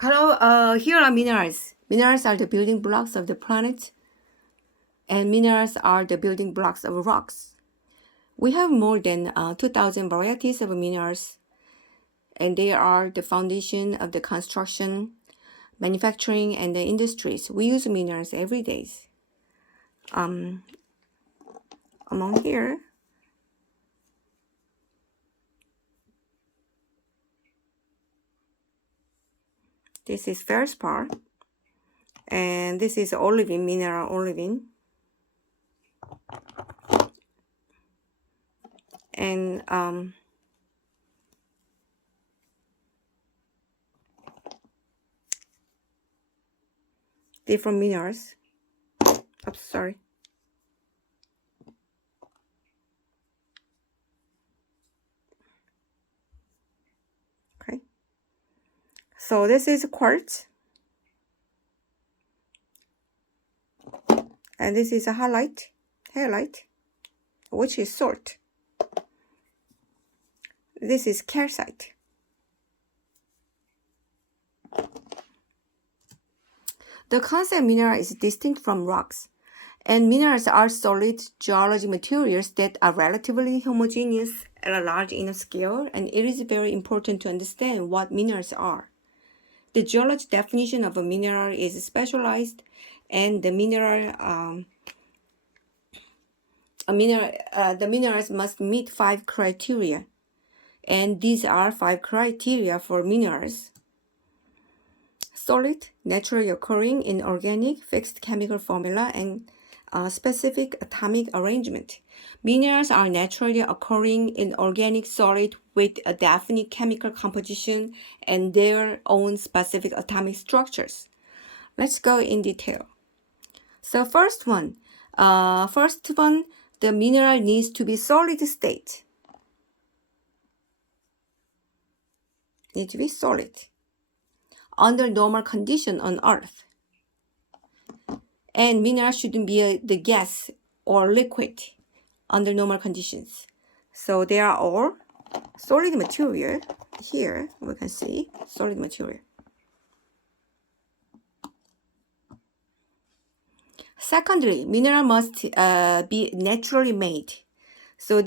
Hello, here are minerals. Minerals are the building blocks of the planet, and minerals are the building blocks of rocks. We have more than 2,000 varieties of minerals, and they are the foundation of the construction, manufacturing, and the industries. We use minerals every day. Among here, this is feldspar, and this is olivine, mineral olivine. And different minerals. Oops, sorry. Okay. So this is quartz, and this is a halite, which is salt. This is calcite. The concept mineral is distinct from rocks, and minerals are solid geologic materials that are relatively homogeneous at a large enough scale, and it is very important to understand what minerals are. The geologic definition of a mineral is specialized, and the minerals must meet 5 criteria, and these are 5 criteria for minerals. Solid, naturally occurring, inorganic, fixed chemical formula, and specific atomic arrangement. Minerals are naturally occurring inorganic solid with a definite chemical composition and their own specific atomic structures. Let's go in detail. So first one, the mineral needs to be solid state. Need to be solid under normal condition on Earth. And mineral shouldn't be the gas or liquid under normal conditions. So they are all solid material. Here we can see solid material. Secondly, mineral must be naturally made. So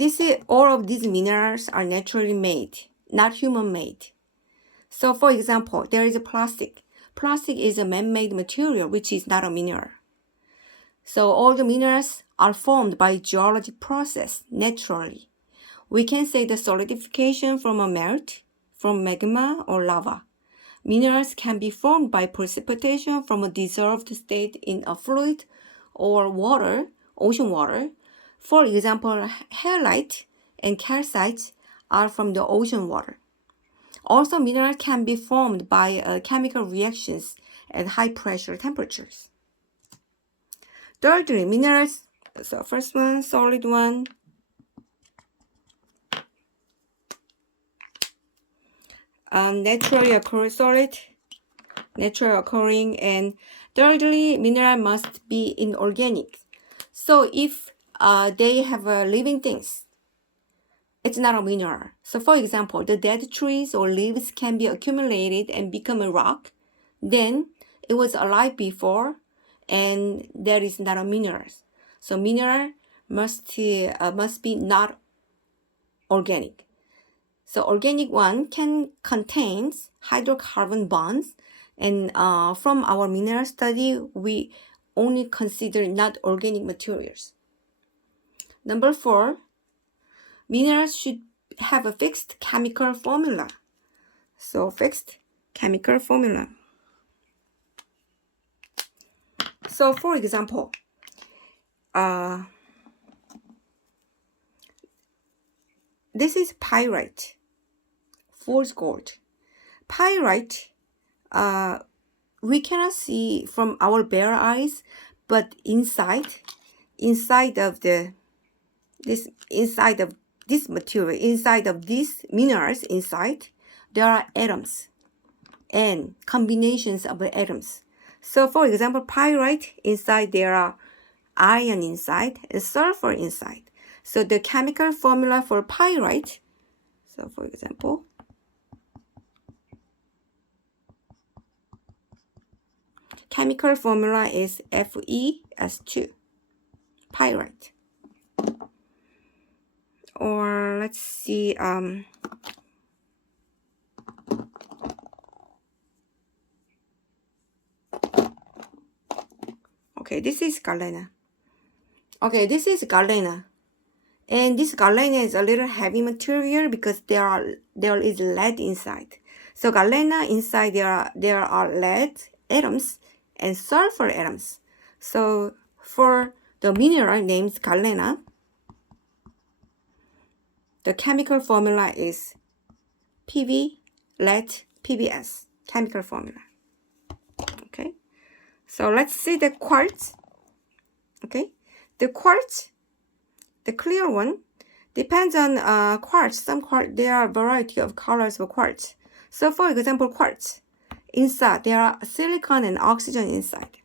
all of these minerals are naturally made, not human made. So for example, there is a plastic. Plastic is a man-made material which is not a mineral. So all the minerals are formed by geologic process naturally. We can say the solidification from a melt, from magma or lava. Minerals can be formed by precipitation from a dissolved state in a fluid or water, ocean water. For example, halite and calcite are from the ocean water. Also, minerals can be formed by chemical reactions at high pressure temperatures. Thirdly, minerals, so first one, solid one. Naturally occurring, and thirdly, mineral must be inorganic. So if they have living things, it's not a mineral. So for example, the dead trees or leaves can be accumulated and become a rock. Then it was alive before, and that is not a mineral. So mineral must be not organic. So organic one can contains hydrocarbon bonds, and from our mineral study, we only consider not organic materials. Number 4, minerals should have a fixed chemical formula. So fixed chemical formula. So for example, this is pyrite, fool's gold. Pyrite, we cannot see from our bare eyes, but inside of this material, inside of these minerals, there are atoms and combinations of the atoms. So for example, pyrite, inside there are iron inside and sulfur inside. So the chemical formula for pyrite, so for example, chemical formula is FeS2, pyrite. Or let's see, okay, this is galena. Okay, this is galena. And this galena is a little heavy material because there is lead inside. So galena inside there are lead atoms and sulfur atoms. So for the mineral named galena, the chemical formula is Pb lead Pbs, chemical formula. Okay, so let's see the quartz. Okay, the quartz, the clear one, depends on quartz. Some quartz, there are a variety of colors of quartz. So for example, quartz, inside there are silicon and oxygen inside.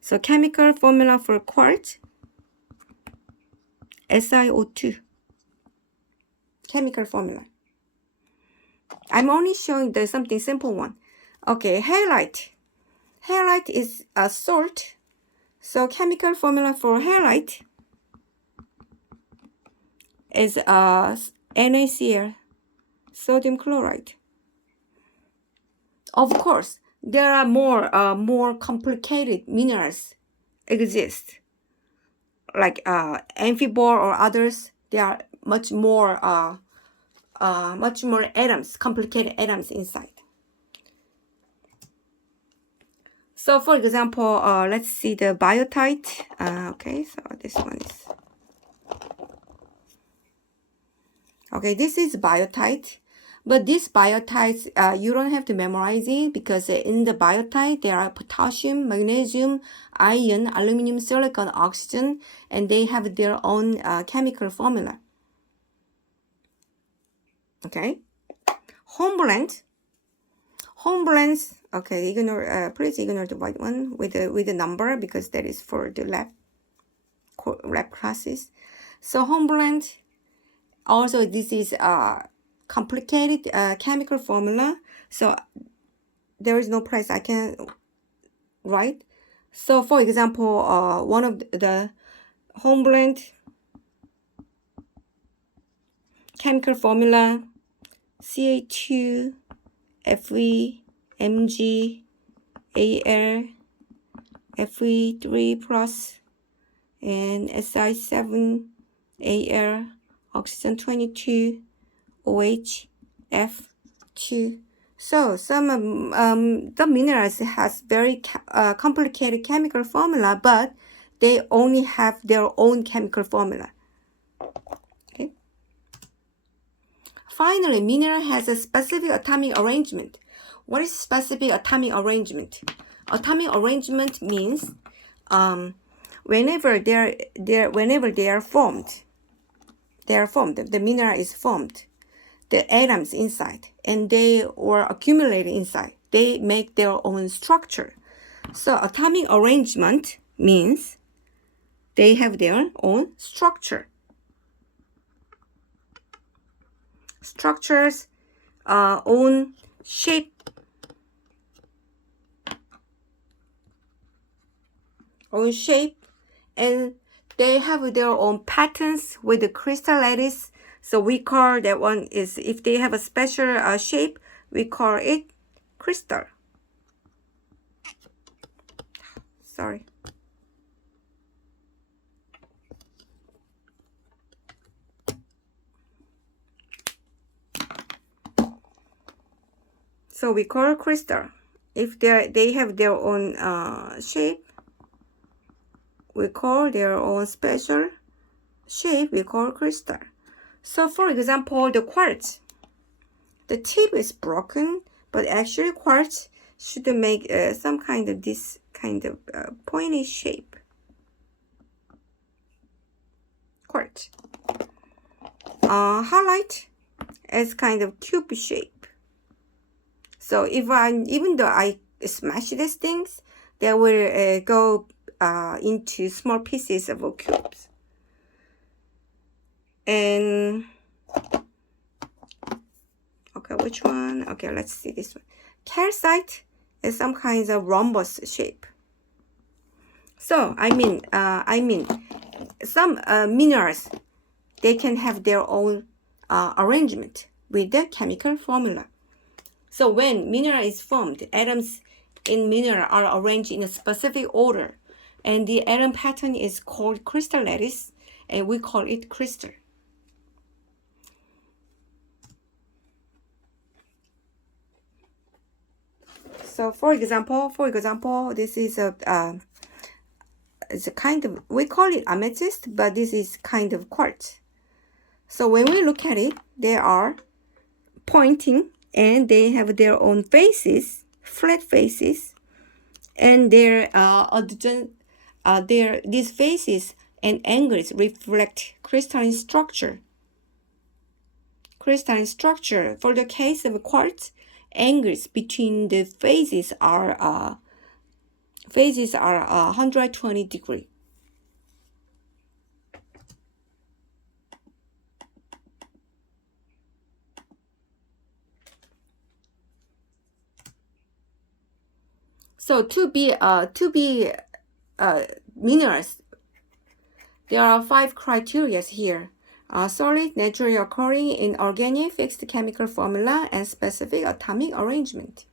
So chemical formula for quartz, SiO2. Chemical formula. I'm only showing the something simple one. Okay, halite. Halite is a salt. So chemical formula for halite is NaCl, sodium chloride. Of course, there are more complicated minerals exist, like amphibole or others. There are much more atoms, complicated atoms inside. So for example, let's see the biotite. Okay, so this one is. Okay, this is biotite. But this biotite, you don't have to memorize it because in the biotite, there are potassium, magnesium, iron, aluminum, silicon, oxygen, and they have their own chemical formula. Okay. Hornblende. Hornblendes, okay, please ignore the white one with the number because that is for the lab classes. So hornblende, also this is a complicated chemical formula. So there is no price I can write. So for example, one of the hornblende chemical formula, Ca2 Fe Mg Al Fe3 plus and Si7 Al oxygen 22 OH F2. So some the minerals has very complicated chemical formula, but they only have their own chemical formula. Okay. Finally, mineral has a specific atomic arrangement. What is specific atomic arrangement? Atomic arrangement means whenever they are formed, the mineral is formed, the atoms inside, and they were accumulated inside. They make their own structure. So atomic arrangement means they have their own structure. Structures, own shape, and they have their own patterns with the crystal lattice. So we call that one is, if they have a special shape, we call it crystal. Sorry. So we call crystal. If they have their own shape, we call their own special shape, we call crystal. So for example, the quartz, the tip is broken, but actually quartz should make some kind of this kind of pointy shape. Quartz. Halite is kind of cube shape. So even though I smash these things, they will go into small pieces of cubes. And okay, which one? Okay, let's see this one. Calcite is some kind of rhombus shape. So I mean some minerals, they can have their own arrangement with the chemical formula. So when mineral is formed, atoms in mineral are arranged in a specific order, and the atom pattern is called crystal lattice, and we call it crystal. So for example, this is it's a kind of, we call it amethyst, but this is kind of quartz. So when we look at it, they are pointing and they have their own faces, flat faces, and their these faces and angles reflect crystalline structure. Crystalline structure. For the case of quartz, angles between the faces are 120 degrees. So to be minerals, there are 5 criteria here. Solid, naturally occurring, inorganic, fixed chemical formula, and specific atomic arrangement.